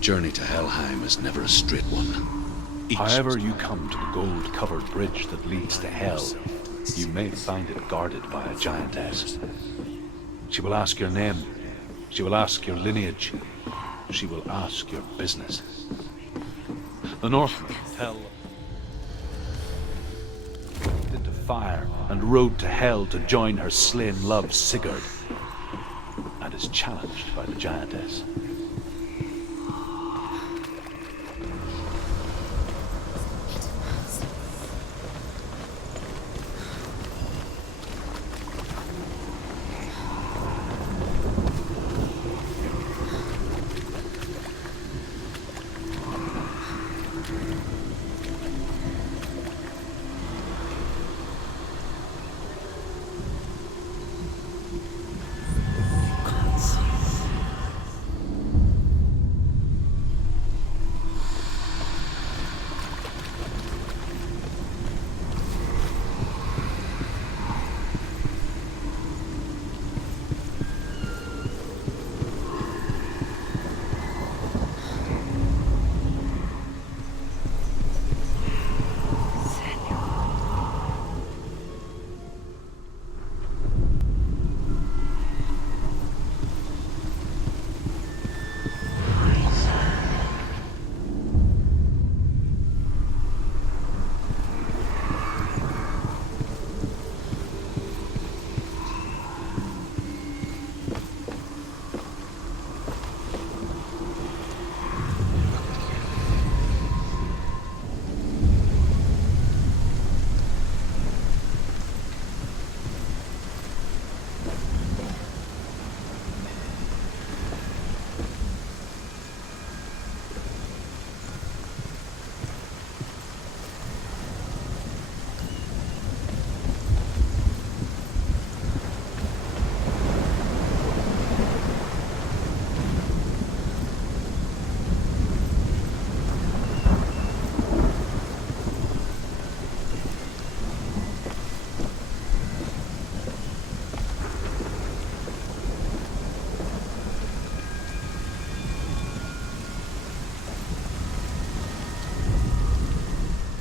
journey to Helheim is never a straight one. However you come to the gold-covered bridge that leads to Hell, you may find it guarded by a giantess. She will ask your name. She will ask your lineage. She will ask your business. The Northmen tell into fire and rode to Hell to join her slain love Sigurd, and is challenged by the giantess.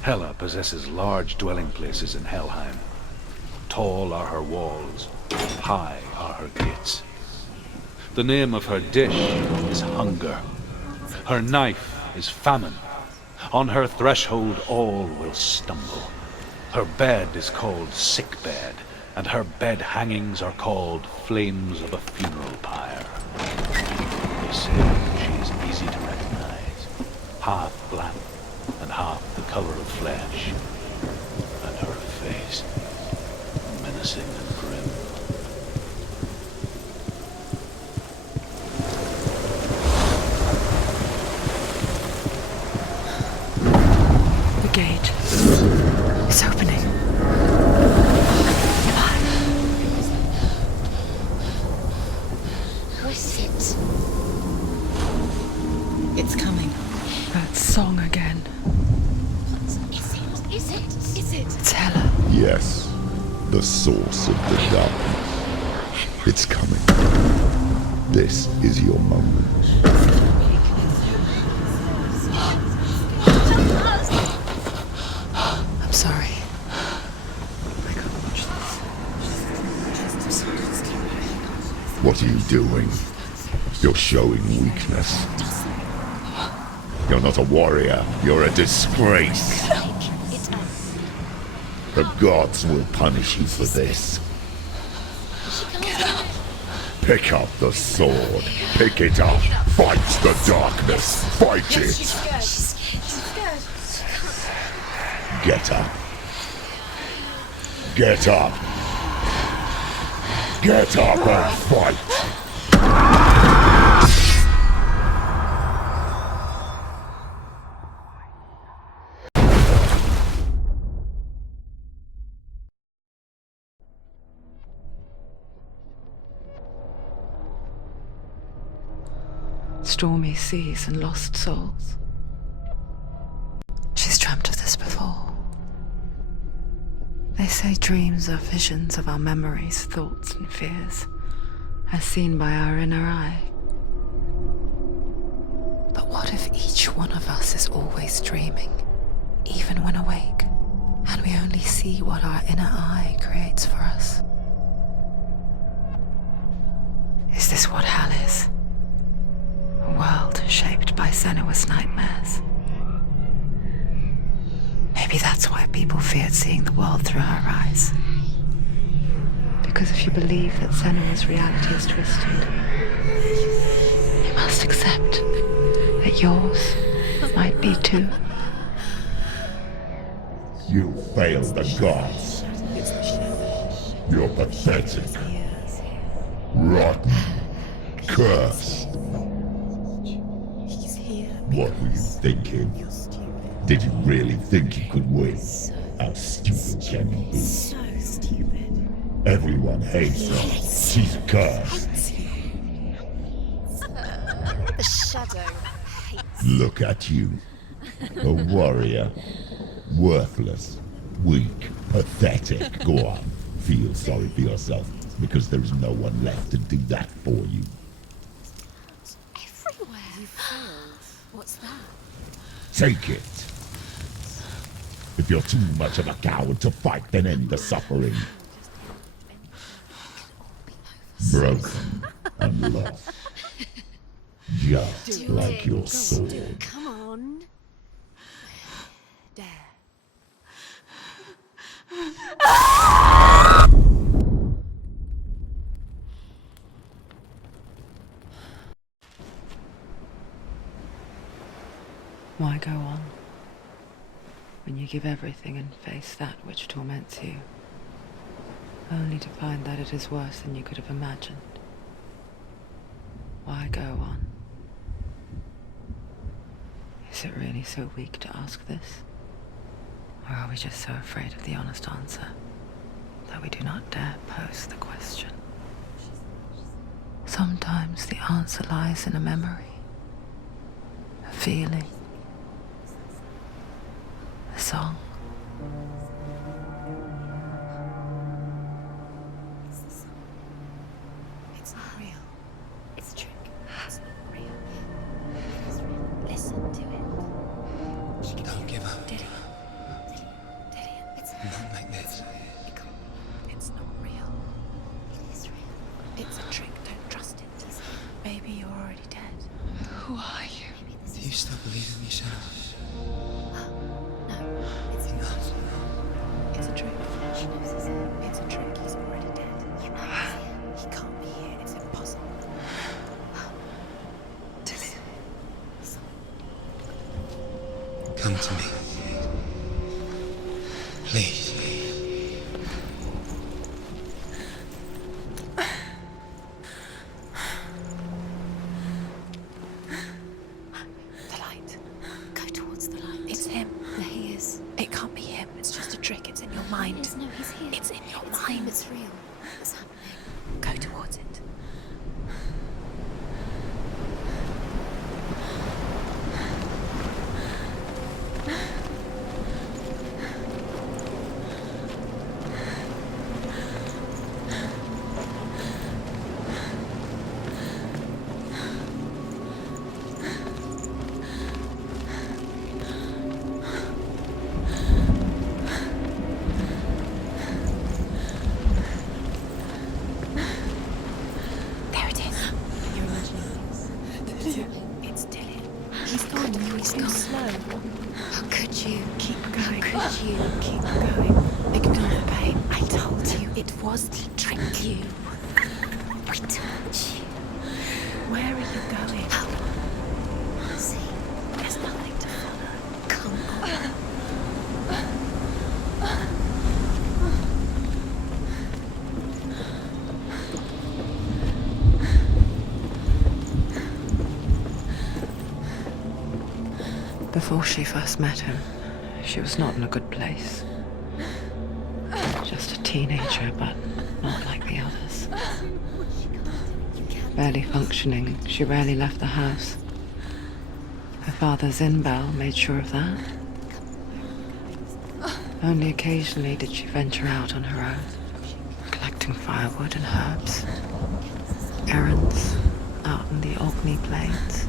Hela possesses large dwelling places in Helheim. Tall are her walls, high are her gates. The name of her dish is hunger. Her knife is famine. On her threshold all will stumble. Her bed is called sick bed, and her bed hangings are called flames of a funeral pyre. They say she is easy to recognize, half black and half the color of flesh, and her face menacing and grim. The gate is opening. Who is it? It's coming. That song again. Is it? It's Hela. Yes, the source of the darkness. It's coming. This is your moment. I'm sorry. I can't watch this. What are you doing? You're showing weakness. You're not a warrior. You're a disgrace. The gods will punish you for this. Pick up the sword. Pick it up. Fight the darkness. Fight it. She's scared. Get up. Get up. Get up and fight. Stormy seas and lost souls. She's dreamt of this before. They say dreams are visions of our memories, thoughts and fears, as seen by our inner eye. But What if each one of us is always dreaming, even when awake, and we only see what our inner eye creates for us? Is this what hell is? A world shaped by Senua's nightmares. Maybe that's why people feared seeing the world through her eyes. Because if you believe that Senua's reality is twisted, you must accept that yours might be too. You failed the gods. You're pathetic. Rotten. Cursed. What were you thinking? Did you really think you could win? How stupid can you be? So stupid. Everyone hates her. She's cursed. The shadow hates. Look at you. A warrior. Worthless. Weak. Pathetic. Go on. Feel sorry for yourself, because there is no one left to do that for you. Everywhere. You failed. What's that? Take it. If you're too much of a coward to fight, then end the suffering. Broken and lost. Just like your sword. Come on. Dare. Why go on when you give everything and face that which torments you, only to find that it is worse than you could have imagined? Why go on? Is it really so weak to ask this? Or are we just so afraid of the honest answer that we do not dare pose the question? Sometimes the answer lies in a memory, a feeling, a song. It's not real. It's a trick. It's not real. It's real. Listen to it. Don't give up. Did it? It's Not like this. it can't be. It's not real. It is real. It's a trick. Don't trust it. Maybe you're already dead. Who are you? Do you still believe in me, Shadow? No, it's not. It's a trick. She knows it's him. It's a trick. He's already dead. You know he's here. He can't be here. It's impossible. Come to me. Please. The light. Go towards the light. It's him. There he is. It can't be him. It's just a trick. It's in your mind. No, he's here. It's in your mind. It's real. What's happening? Go towards it. There it is. You're imagining this. It's Dylan. He's gone. He's gone. Slow. How could you? Keep going. How could you? Keep going. Ignore the pain. I told you it was to trick you. We told you. Where are you going? See, there's nothing to follow. Come on. Before she first met him, she was not in a good place. Just a teenager, but not like the others. Barely functioning, she rarely left the house. Her father's in-bell made sure of that. Only occasionally did she venture out on her own, collecting firewood and herbs, errands out in the Orkney Plains.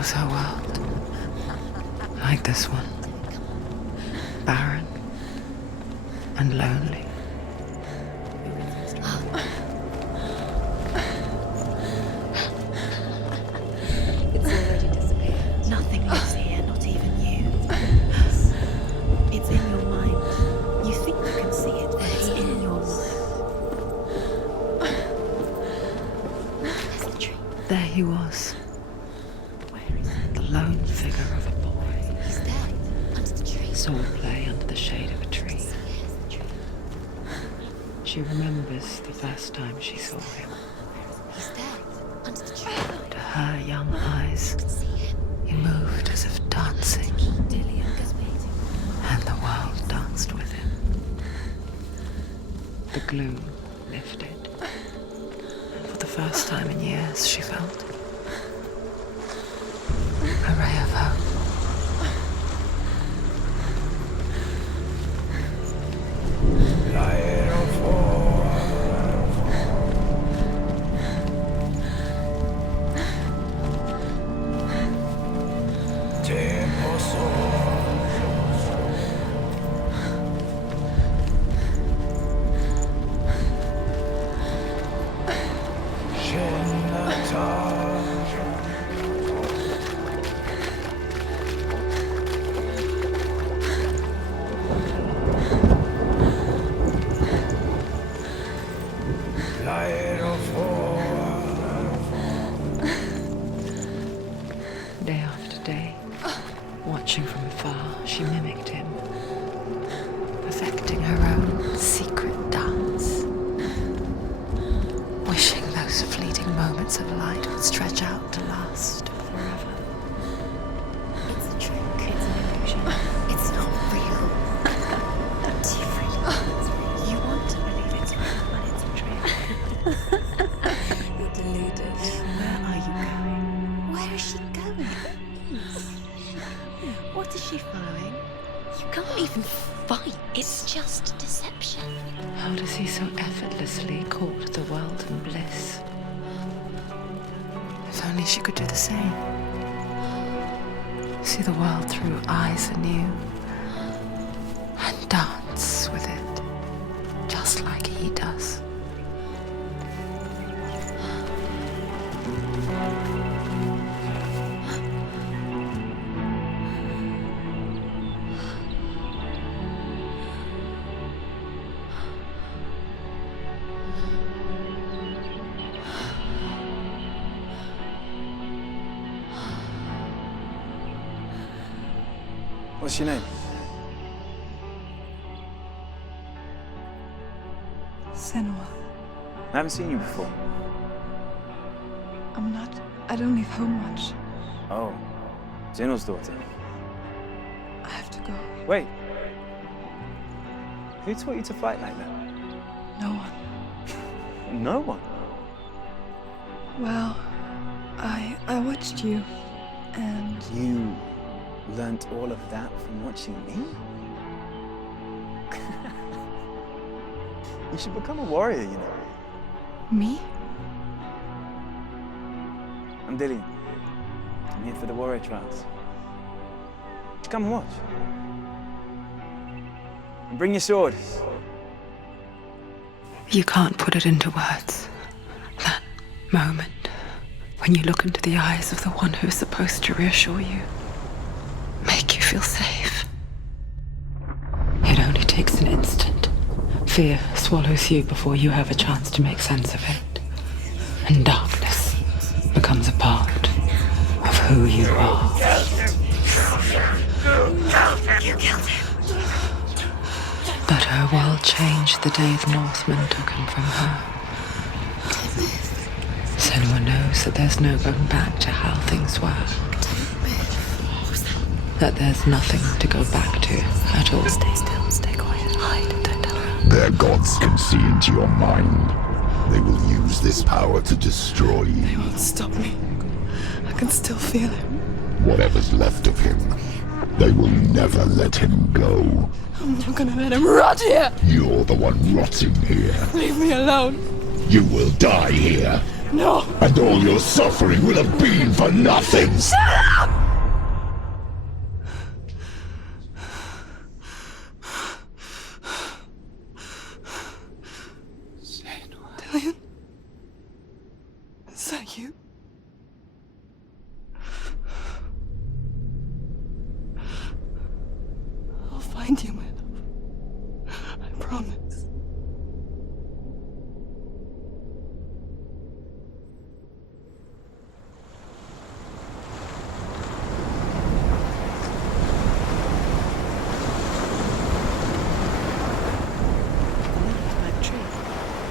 was her world. Like this one. Barren and lonely. It's already disappeared. Nothing lives here, not even you. It's in your mind. You think you can see it, but it's in your mind. Where's the tree? There he was. Where is it? The lone figure of a boy. He's there, under the tree. Saw play under the shade of a tree. Here's the tree. She remembers the first time she saw him. He's there, under the tree. To her young eyes, I can see him. he moved as if dancing, Dillian's waiting. and the world danced with him. The gloom lifted, and for the first time in years she felt a ray of hope. Day after day, watching from afar, she mimicked him, perfecting her own secret dance, wishing those fleeting moments of light would stretch out to last forever. It's a trick. It's an illusion. It's not real. Do you really want it's real? You want to believe it's real, but it's a trick. You're deluded. Where are you going? Where is she going? What is she following? You can't even fight. It's just deception. How does he so effortlessly court the world in bliss? If only she could do the same. See the world through eyes anew and dance with it, just like he does. What's your name? Senua. I haven't seen you before. I don't leave home much. Oh, Zeno's daughter. I have to go. Wait. Who taught you to fight like that? No one. No one. Well, I watched you, and You learnt all of that from watching me? You should become a warrior, you know. me? I'm Dillian. I'm here for the warrior trials. Just come and watch. And bring your sword. You can't put it into words. That moment when you look into the eyes of the one who is supposed to reassure you, make you feel safe. It only takes an instant. Fear swallows you before you have a chance to make sense of it. And darkness becomes a part of who you are. You killed him. But her world changed the day the Northmen took him from her. Senua knows that there's no going back to how things were. That there's nothing to go back to at all. Stay still, stay quiet, hide, don't tell her. Their gods can see into your mind. They will use this power to destroy They you. won't stop me. I can still feel him. Whatever's left of him, they will never let him go. I'm not gonna let him rot here. You're the one rotting here. Leave me alone. You will die here. No! And all your suffering will have been for nothing! Dillian? Is that you? I'll find you, my love. I promise.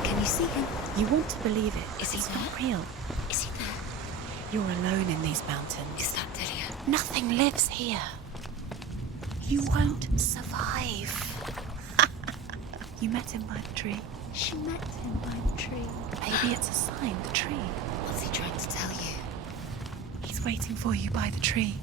Can you see him? You want to believe it. Is he not real? Is he there? You're alone in these mountains. Is that Dillian? Nothing lives here. You won't survive. You met him by the tree. She met him by the tree. Maybe it's a sign, the tree. What's he trying to tell you? He's waiting for you by the tree.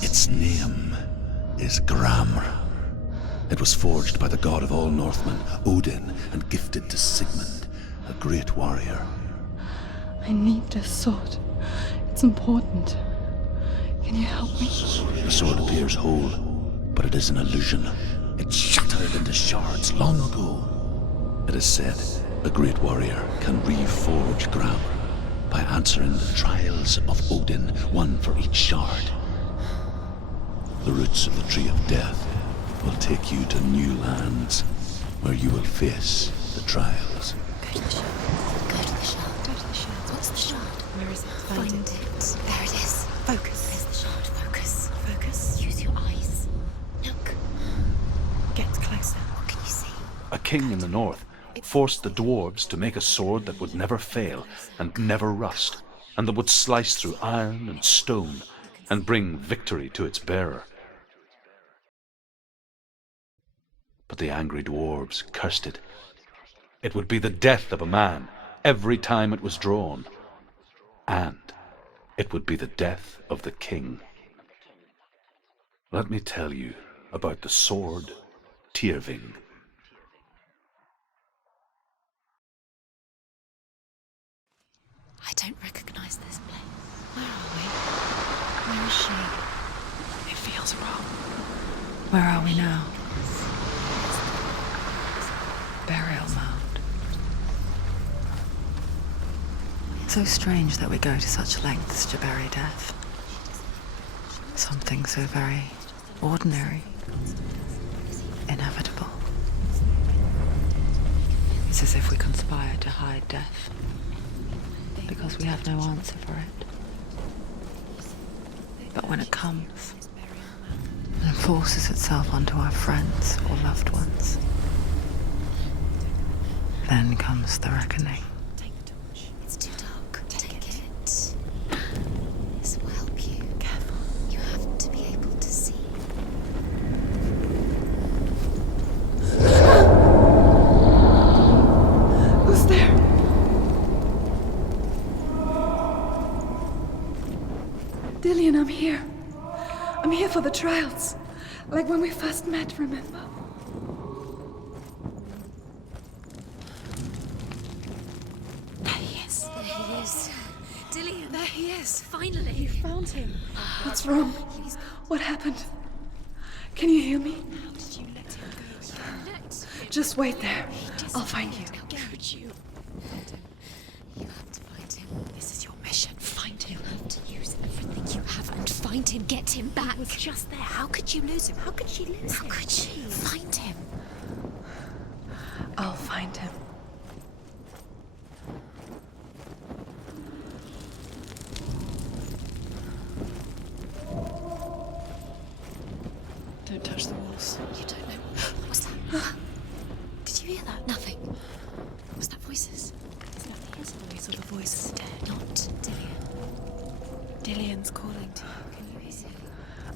Its name is Gramr. It was forged by the god of all Northmen, Odin, and gifted to Sigmund, a great warrior. I need this sword. It's important. Can you help me? The sword appears whole, but it is an illusion. It shattered into shards long ago. It is said a great warrior can reforge Gramr by answering the trials of Odin, one for each shard. The roots of the Tree of Death will take you to new lands, where you will face the trials. Go to the shard. Go to the shard. Go to the shard. What's the shard? Where is it? Find it. There it is. Focus. There's the shard. Focus. Focus. Use your eyes. Look. Get closer. What can you see? A king in the north forced the dwarves to make a sword that would never fail and never rust, and that would slice through iron and stone and bring victory to its bearer. But the angry dwarves cursed it. It would be the death of a man every time it was drawn, and it would be the death of the king. Let me tell you about the sword Tyrving. I don't recognize this place. Where are we? Where is she? It feels wrong. Where are we now? Burial mound. So strange that we go to such lengths to bury death. Something so very ordinary, inevitable. It's as if we conspire to hide death, because we have no answer for it. But when it comes and forces itself onto our friends or loved ones, then comes the reckoning. Take the torch. It's too dark. Take it. This will help you. Careful. You have to be able to see. Who's there? Dillian, I'm here. I'm here for the trials. Like when we first met, remember? There he is. There he is. Dillian. There he is. Finally. You found him. What's wrong? What happened? Can you hear me? How did you let him go? Let him. Just wait there. I'll find you. How could you? Find him. You have to find him. This is your mission. Find him. You have to use everything you have and find him. Get him back. He was just there. How could you lose him? How could she lose him? How could she? Find him. I'll find him. Don't touch the walls. You don't know. What was that? Did you hear that? Nothing. Was that voices? Is that his voice or the voice dead? Not Dillian. Dillian's calling to you. Can you hear him?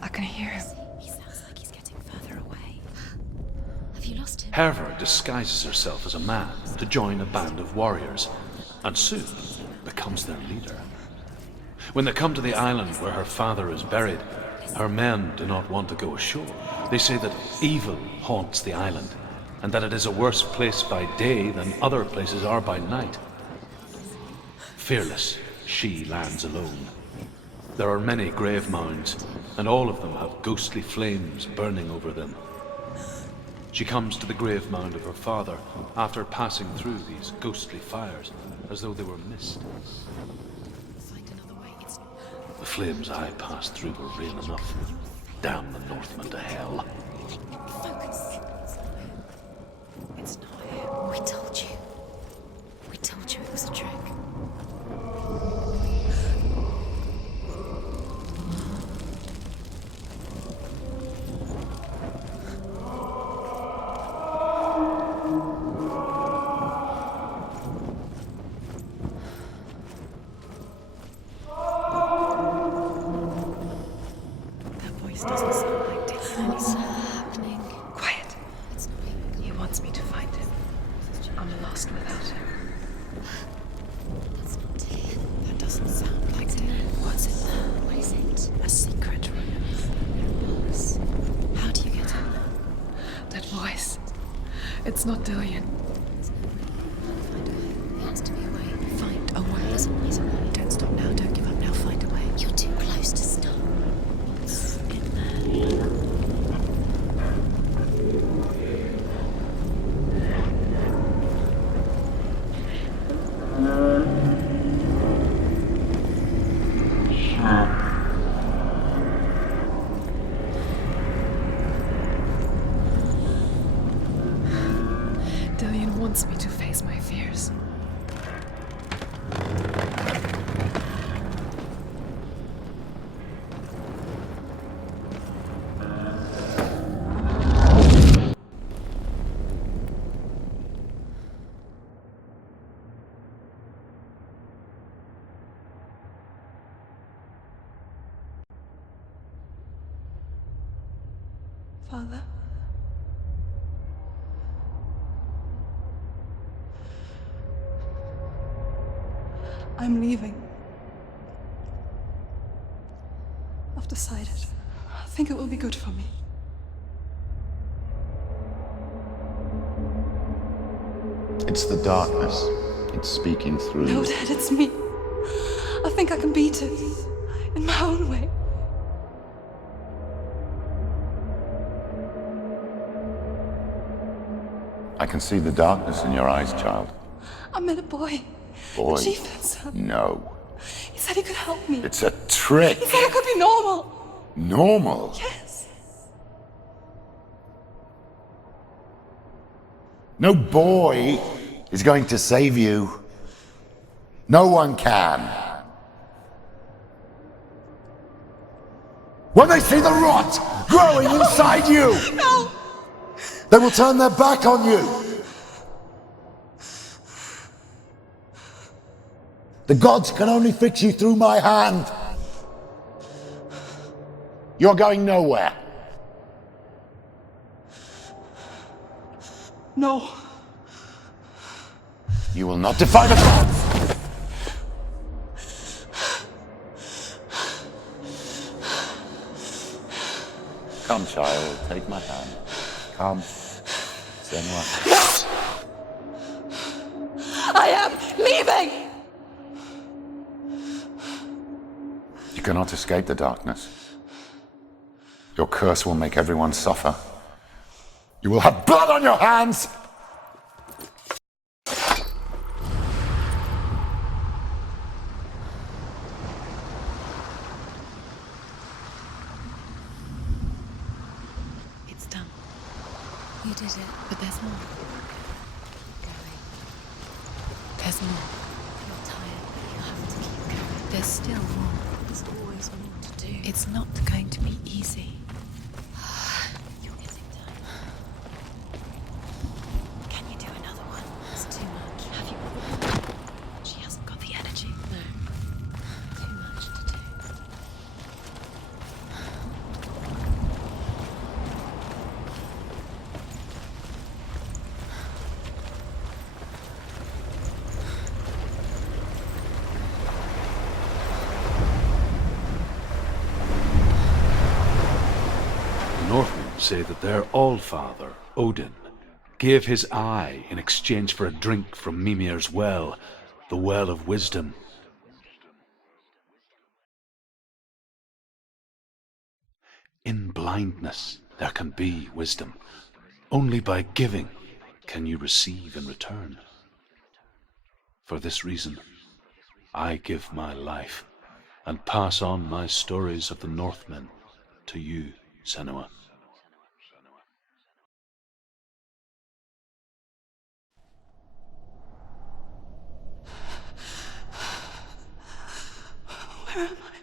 I can hear him. He sounds like he's getting further away. Have you lost him? Herva disguises herself as a man to join a band of warriors, and soon becomes their leader. When they come to the island where her father is buried, her men do not want to go ashore. They say that evil haunts the island, and that it is a worse place by day than other places are by night. Fearless, she lands alone. There are many grave mounds, and all of them have ghostly flames burning over them. She comes to the grave mound of her father after passing through these ghostly fires, as though they were mist. Find another way. It's The flames I passed through were real enough. Damn the Northmen to hell. focus. It's not him. We told you. We told you it was a trick. That voice doesn't sound like Dillian. What's happening? Quiet. It's not him. He wants me to find him. I'm lost without him. That's not Dillian. That doesn't sound like Dillian. What's in there? What is it? A secret room. How do you get in? That voice. It's not Dillian. Find a way. There has to be a way. Find a way. There's always a way. Don't stop now. Don't give up now. Find a way. You're too close to stop. What's in there? Dillian wants me to face my fears. Father? I'm leaving. I've decided. I think it will be good for me. It's the darkness. It's speaking through No, you. Dad, it's me. I think I can beat it. In my own way. I can see the darkness in your eyes, child. I met a boy. Boy. The chief and son. No. He said he could help me. It's a trick. He said I could be normal. Normal. Yes. No boy is going to save you. No one can. When they see the rot growing inside you, No! they will turn their back on you. The gods can only fix you through my hand. You're going nowhere. No. You will not defy the gods. Come, child, take my hand. Come. Senua. No! I am leaving! You cannot escape the darkness. Your curse will make everyone suffer. You will have blood on your hands! It's done. You did it, but there's more. Keep going. There's more. You're tired, but you have to keep going. There's still more. There's always more to do. It's not going to be easy. You're getting done. Can you do another one? It's too much. Have you ever? She hasn't got the energy. No. Too much to do. Northmen say that their Allfather, Odin, gave his eye in exchange for a drink from Mimir's well, the Well of Wisdom. In blindness there can be wisdom. Only by giving can you receive in return. For this reason, I give my life and pass on my stories of the Northmen to you, Senua. Where am I?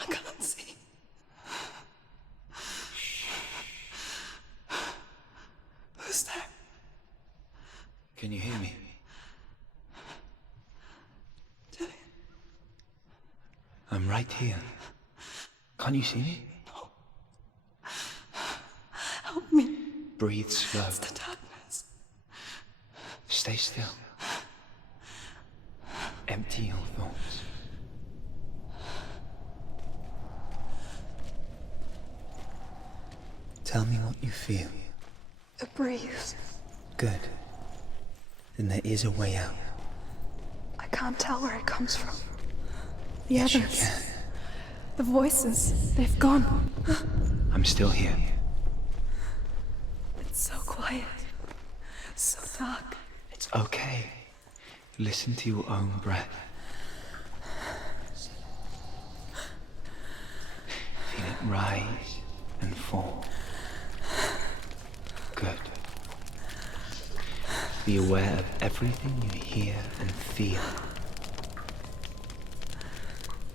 I can't see. Who's there? Can you hear me? Dillian. I'm right here. Can't you see me? No. Help me. Breathe slow. It's the darkness. Stay still. Empty your thoughts. Tell me what you feel. A breeze. Good. Then there is a way out. I can't tell where it comes from. The Yes, you others. can. The voices. They've gone. I'm still here. It's so quiet. So dark. It's okay. Listen to your own breath. Feel it rise and fall. Good. Be aware of everything you hear and feel.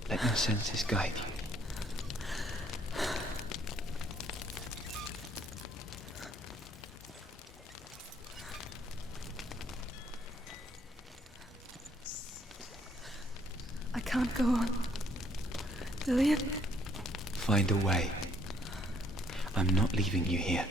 Let your senses guide you. I can't go on. Dillian? Find a way. I'm not leaving you here.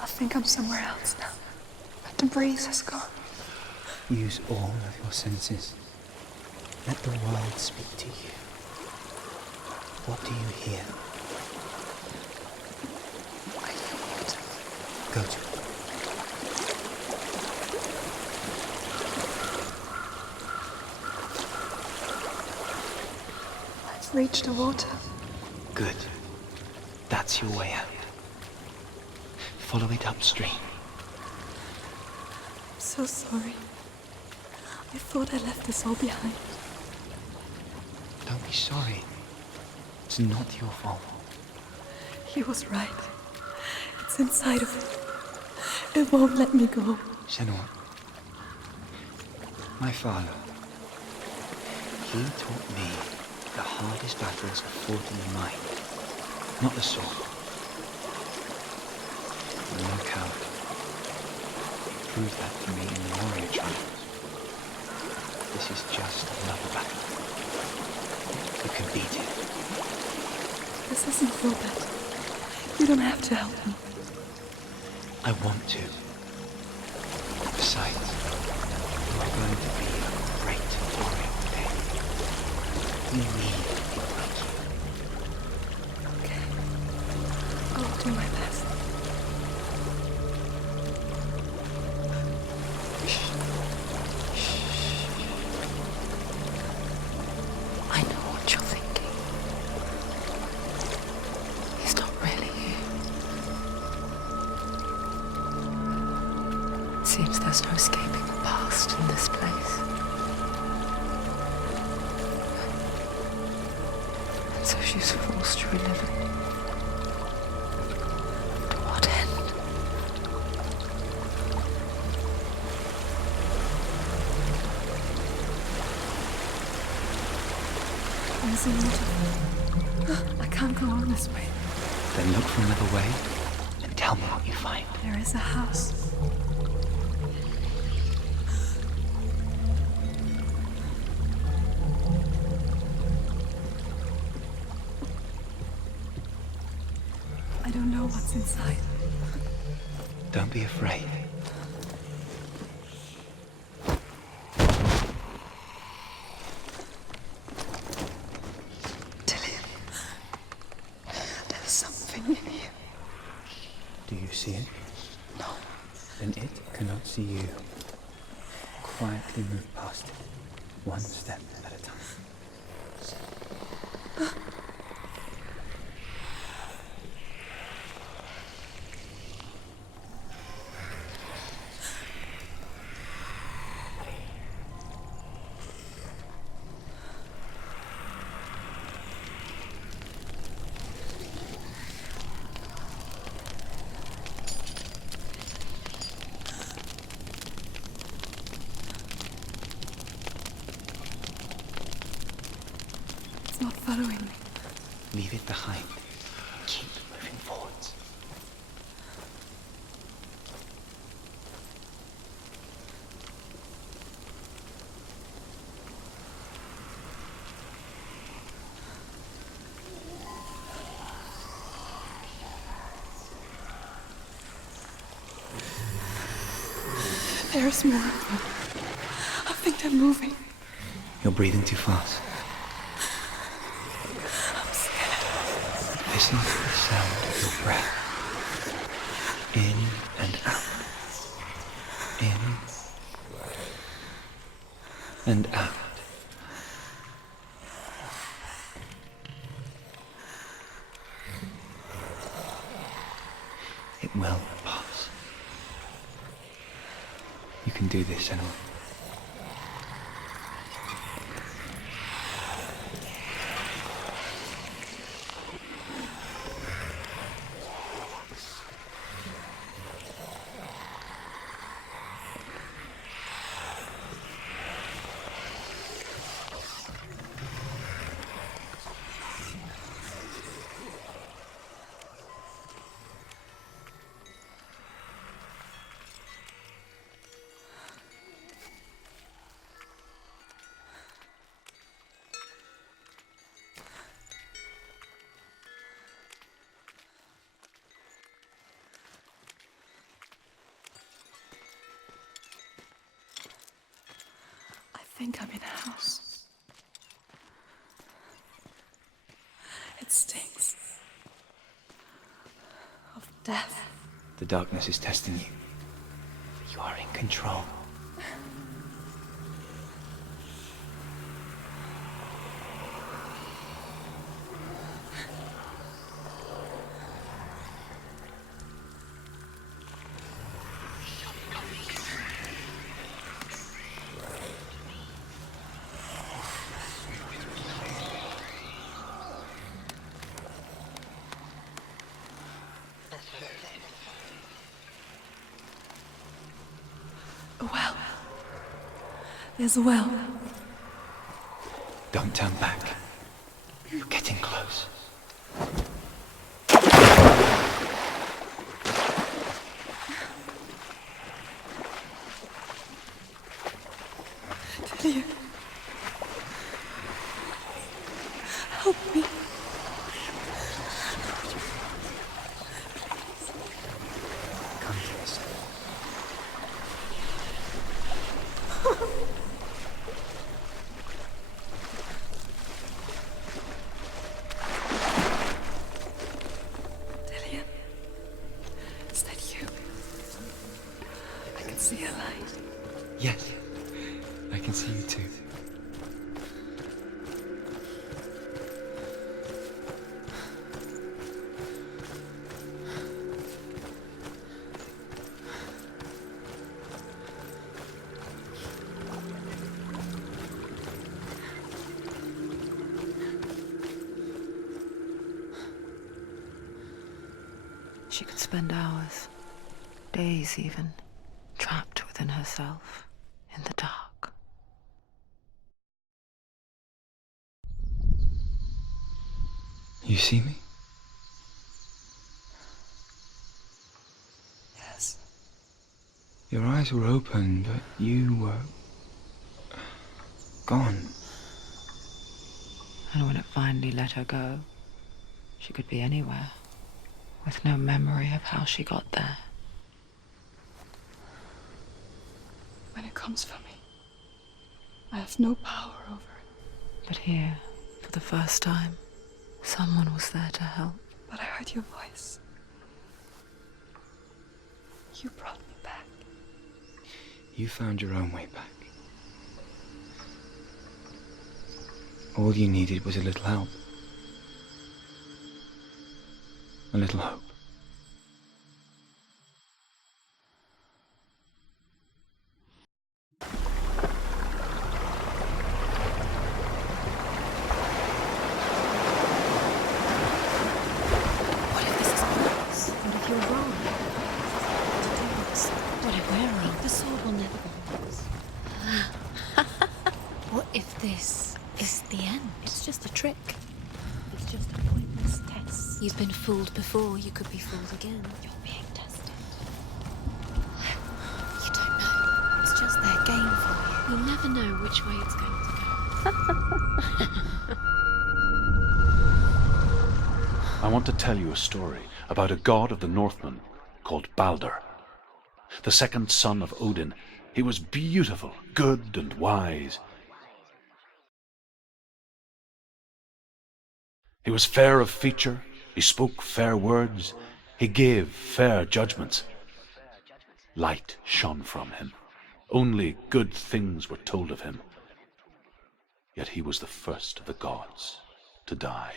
I think I'm somewhere else now. The breeze has gone. Use all of your senses. Let the world speak to you. What do you hear? I hear water. Go to it. I've reached the water. Good. That's your way out. Follow it upstream. I'm so sorry. I thought I left this all behind. Don't be sorry. It's not your fault. He was right. It's inside of me. It won't let me go. Senua, my father, he taught me the hardest battles are fought in the mind. not the sword. I'm no coward. Prove that for me in the warrior trials. This is just another battle. You can beat it. This isn't your battle. You don't have to help me. I want to. Besides, you are going to be a great warrior one day. We need people like you. Okay. I'll do my best. I know what you're thinking. He's not really here. Seems there's no escaping the past in this place. And so she's forced to relive it. To what end? There's a waterfall. I can't go on this way. Then look for another way and tell me what you find. There is a house. I don't know what's inside. Don't be afraid. Dillian, there's something in here. Do you see it? No. Then it cannot see you. Quietly move past it, one step at a time. It's not following me. Leave it behind. Keep moving forwards. There's more of them. I think they're moving. You're breathing too fast. I'm scared. Listen to the sound of your breath. In and out. In and out. It will pass. You can do this, Senua. I think I'm in a house. It stinks. Of death. The darkness is testing you. You are in control. A well. There's a well. Don't turn back. You're getting close. Dillian. Help me. Come to us. Dillian. Is that you? I can see a light. Yes, I can see you too. She could spend hours, days even, trapped within herself, in the dark. You see me? Yes. Your eyes were open, but you were gone. And when it finally let her go, she could be anywhere, with no memory of how she got there. When it comes for me, I have no power over it. But here, for the first time, someone was there to help. But I heard your voice. You brought me back. You found your own way back. All you needed was a little help. A little hope. What if this is ours? What if you're wrong? What if we're wrong? The sword will never be ours. What if this is the end? It's just a trick. It's just a pointless test. You've been fooled before. You could be fooled again. You're being tested. You don't know. It's just their game for you. You'll never know which way it's going to go. I want to tell you a story about a god of the Northmen called Balder. The second son of Odin. He was beautiful, good and wise. He was fair of feature, he spoke fair words, he gave fair judgments. Light shone from him. Only good things were told of him. Yet he was the first of the gods to die.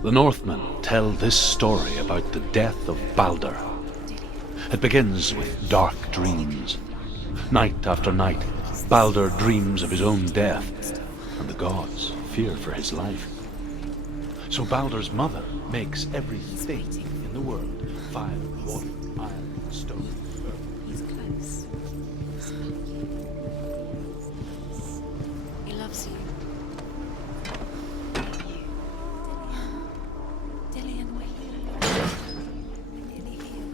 The Northmen tell this story about the death of Balder. It begins with dark dreams. Night after night, Balder dreams of his own death, and the gods fear for his life. So Balder's mother makes everything in the world: fire, water, iron, stone, earth. He's close. He loves you. Dillian, we're here. We're nearly here.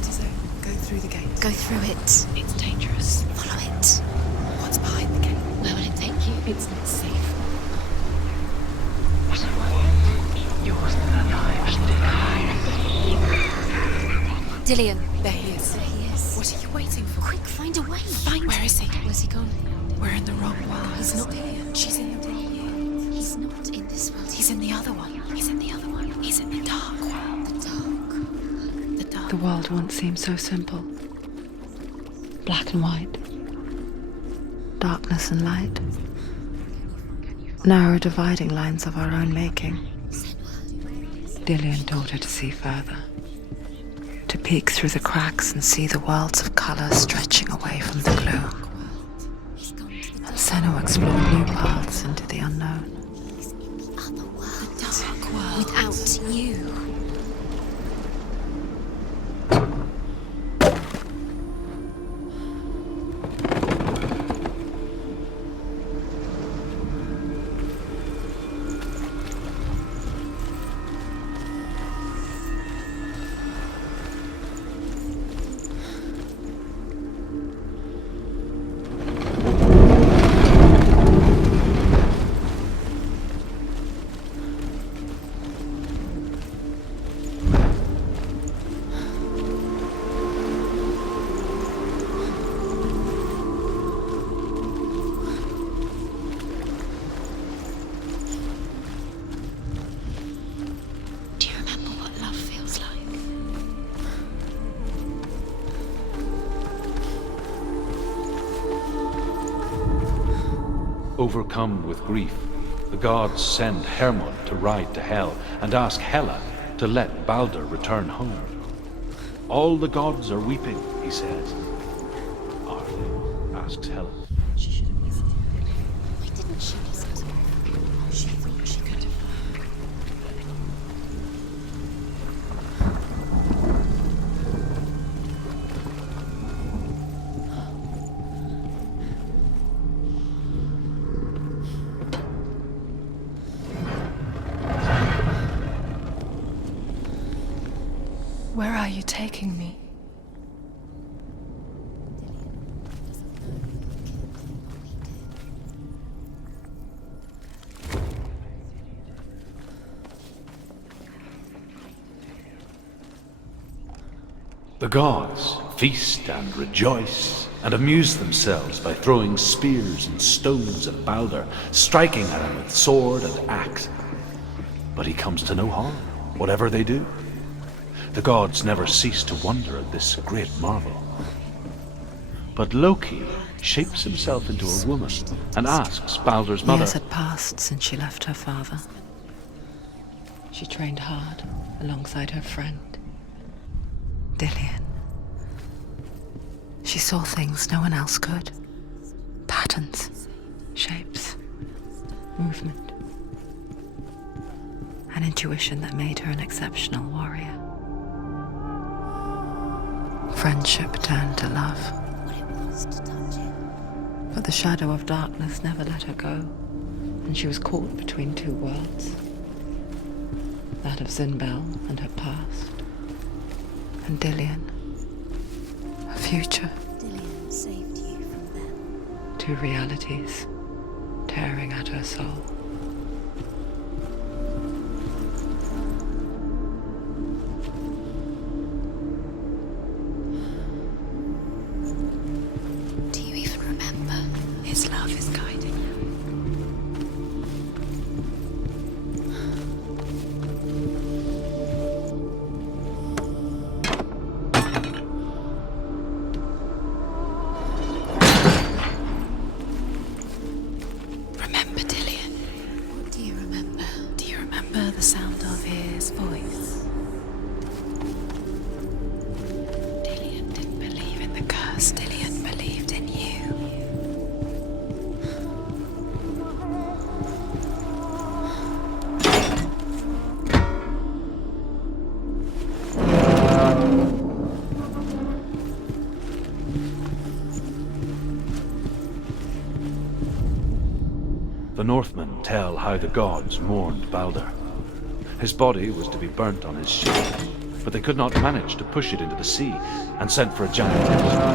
gate is open. Go through the gate. Go through it. It's dangerous. Follow it. What's behind the gate? Where will it take you? It's not safe. You're still alive, Dillian. There he is. There he is. What are you waiting for? Quick, find a way. Where is he? Where's he gone? We're in the wrong world. He's not here. She's in the wrong world. He's not in this world. He's in the other one. He's in the other one. He's in the dark world. The dark. The dark. The world once seemed so simple. Black and white. Darkness and light. Narrow dividing lines of our own making. Dillian taught her to see further. To peek through the cracks and see the worlds of colour stretching away from the gloom. And Senua explored new paths into the unknown. Other world. The dark world. Without you. Overcome with grief, the gods send Hermod to ride to Hell and ask Hela to let Baldur return home. All the gods are weeping, he says. Are they? Asks Hela. She should have listened. Why didn't she listen to her? She thought she could have. Where are you taking me? The gods feast and rejoice and amuse themselves by throwing spears and stones at Baldur, striking at him with sword and axe. But he comes to no harm, whatever they do. The gods never cease to wonder at this great marvel. But Loki shapes himself into a woman and asks Baldur's mother. Years had passed since she left her father. She trained hard alongside her friend, Dillian. She saw things no one else could. Patterns, shapes, movement. An intuition that made her an exceptional warrior. Friendship turned to love. What it was to touch it. But the shadow of darkness never let her go, and she was caught between two worlds. That of Zinbel and her past, and Dillian, her future. Dillian saved you from them. Two realities tearing at her soul. Do you even remember? His love is guiding you. Remember Dillian? What do you remember? Do you remember the sound of his voice? Dillian didn't believe in the curse. Dillian believed in you. The Northmen tell how the gods mourned Baldur. His body was to be burnt on his ship, but they could not manage to push it into the sea, and sent for a giantess.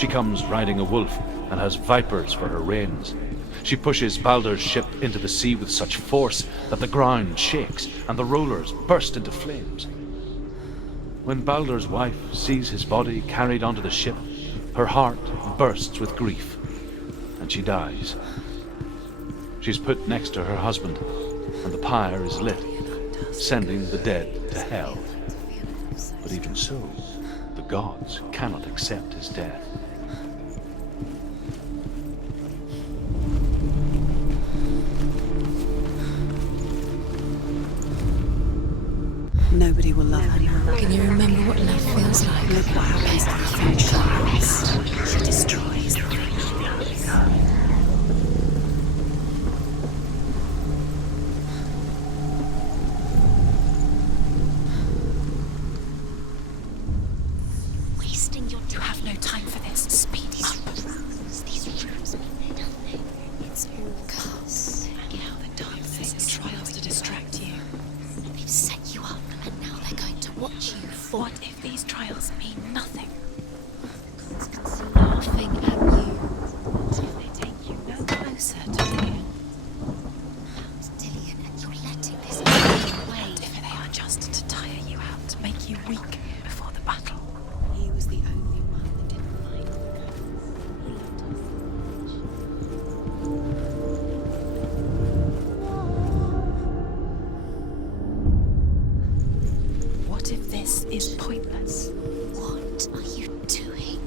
She comes riding a wolf and has vipers for her reins. She pushes Baldur's ship into the sea with such force that the ground shakes and the rollers burst into flames. When Baldur's wife sees his body carried onto the ship, her heart bursts with grief, and she dies. She's put next to her husband, and the pyre is lit, sending the dead to hell. But even so, the gods cannot accept his death. Nobody will love anyone. Can you remember what love feels like? Look what happens to the future. She destroys the wasting your time. You have no time for this. Speed up. These rooms mean nothing. It's all chaos. And how the dark things trials to distract you. They've set you up, and now they're going to watch you fall. What if these trials mean nothing? Laughing at you. What if they take you no closer to Dillian? Dillian, and you're letting this get in your way. What if they are just to tire you out, to make you weak before the battle? He was the only one that didn't mind. He loved us so much. What if this is pointless? What are you doing?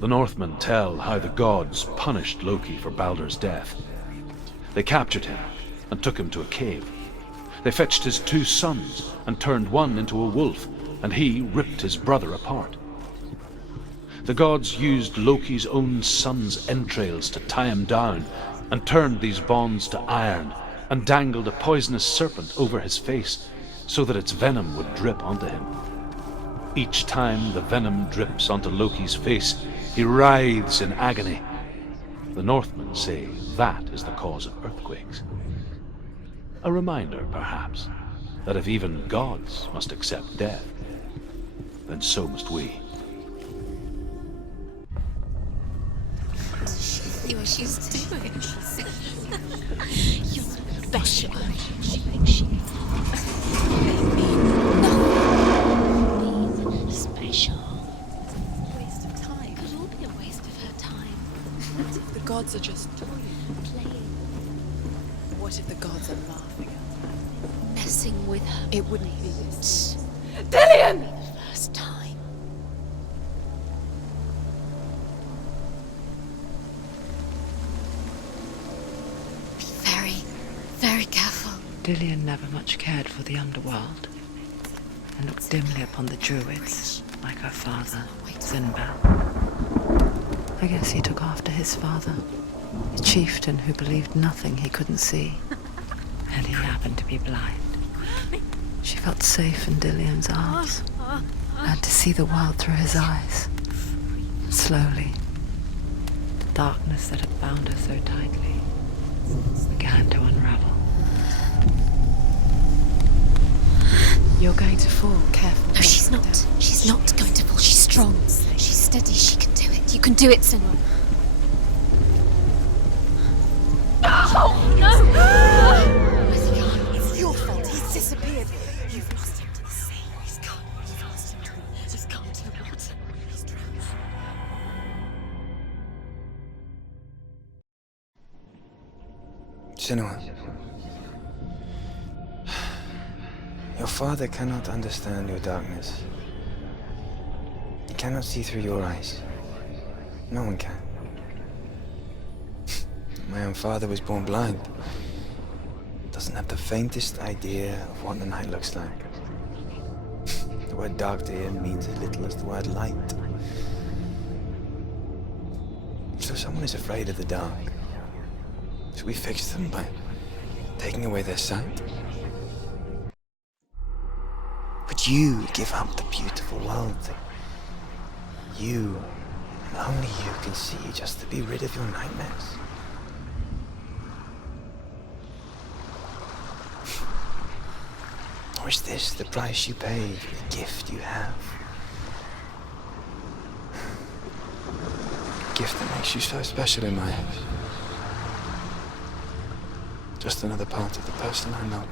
The Northmen tell how the gods punished Loki for Baldur's death. They captured him and took him to a cave. They fetched his 2 sons and turned one into a wolf, and he ripped his brother apart. The gods used Loki's own son's entrails to tie him down, and turned these bonds to iron, and dangled a poisonous serpent over his face, so that its venom would drip onto him. Each time the venom drips onto Loki's face, he writhes in agony. The Northmen say that is the cause of earthquakes. A reminder, perhaps, that if even gods must accept death, then so must we. See what she's doing. You're special. She thinks she special. Waste of time. Could all be a waste of her time. What if the gods are just playing? What if the gods are laughing at her? Messing with her. It wouldn't be this. Dillian! The first time. Be very, very careful. Dillian never much cared for the underworld, and looked dimly upon the druids, like her father, Sinbad. I guess he took after his father, a chieftain who believed nothing he couldn't see, and he happened to be blind. She felt safe in Dillian's arms, had to see the world through his eyes. Slowly, the darkness that had bound her so tightly began to unravel. You're going to fall, careful. No, she's not. She's not going to fall. She's strong. She's steady. She can do it. You can do it, Senua. Oh, no! Where's he gone? It's your fault. He's disappeared. You've lost him to the sea. He's gone. You've lost him to the... He's gone to the water. He's drowned. Senua. Your father cannot understand your darkness. He cannot see through your eyes. No one can. My own father was born blind. Doesn't have the faintest idea of what the night looks like. The word dark to him means as little as the word light. So if someone is afraid of the dark, should we fix them by taking away their sight? Would you give up the beautiful world that you, and only you, can see just to be rid of your nightmares? Or is this the price you pay for the gift you have? A gift that makes you so special in my eyes. Just another part of the person I love.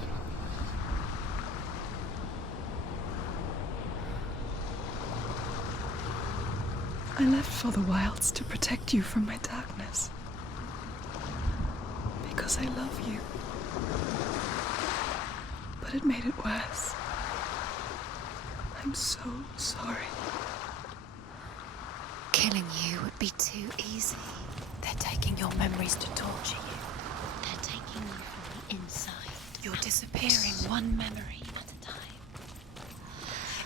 I left for the wilds to protect you from my darkness. Because I love you. But it made it worse. I'm so sorry. Killing you would be too easy. They're taking your memories to torture you. They're taking you from the inside. You're disappearing one memory at a time.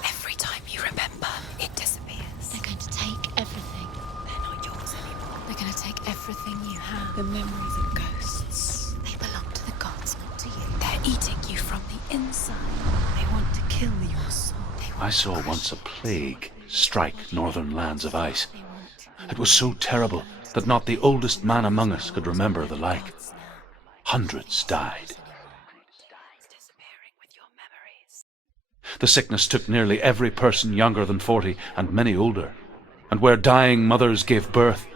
Every time you remember, it disappears. They're going to take everything. They're not yours anymore. They're going to take everything you have. The memories of ghosts. They belong to the gods, not to you. They're eating you from the inside. They want to kill your soul. I saw once a plague strike northern lands of ice. It was so terrible that not the oldest man among us could remember the like. Hundreds died. The sickness took nearly every person younger than 40 and many older. And where dying mothers gave birth,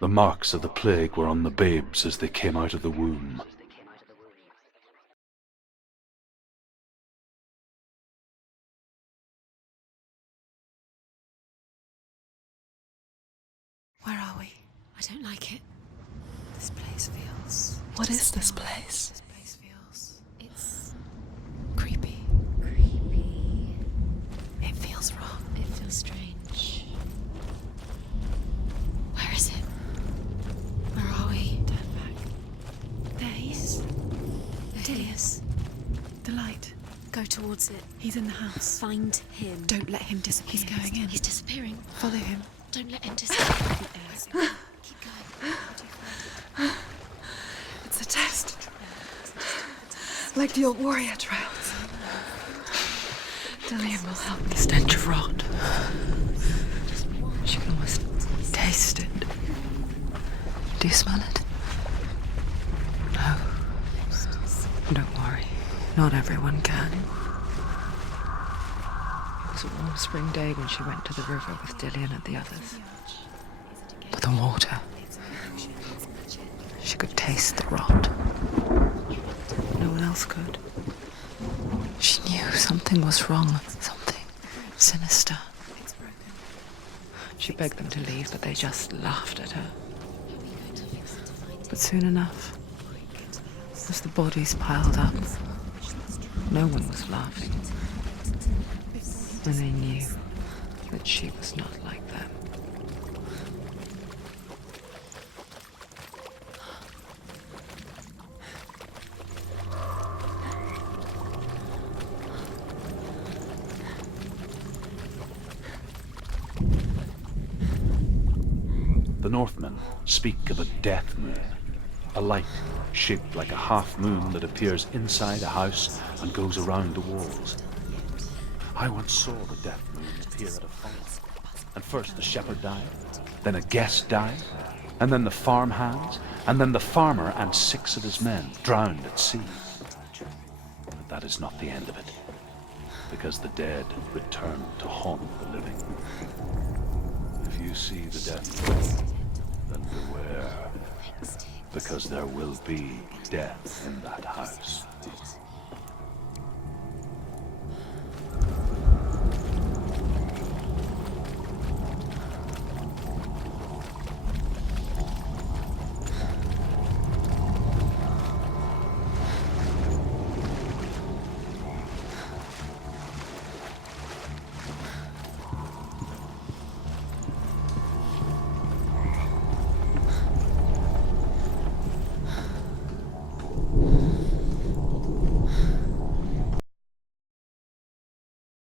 the marks of the plague were on the babes as they came out of the womb. Where are we? I don't like it. This place feels... What is this place? This place feels... It's... creepy. It feels wrong. It feels strange. Where is it? Where are we? Turn back. There he is. Dilius. The light. Go towards it. He's in the house. Find him. Don't let him disappear. He's going in. He's disappearing. Follow him. Don't let him disappear. Keep going. How do you find it? It's a test. Like the old warrior trials. Dillian will help. The stench of rot. She can almost taste it. Do you smell it? No. Don't worry. Not everyone can. It was a warm spring day when she went to the river with Dillian and the others. But the water. She could taste the rot. No one else could. She knew something was wrong. Something sinister. She begged them to leave, but they just laughed at her. But soon enough, as the bodies piled up, no one was laughing. And they knew that she was not like them. The Northmen speak of a death moon, a light shaped like a half moon that appears inside a house and goes around the walls. I once saw the death moon appear at a farm, and first the shepherd died, then a guest died, and then the farmhands, and then the farmer and 6 of his men drowned at sea. But that is not the end of it, because the dead return to haunt the living. If you see the death moon, then beware, because there will be death in that house.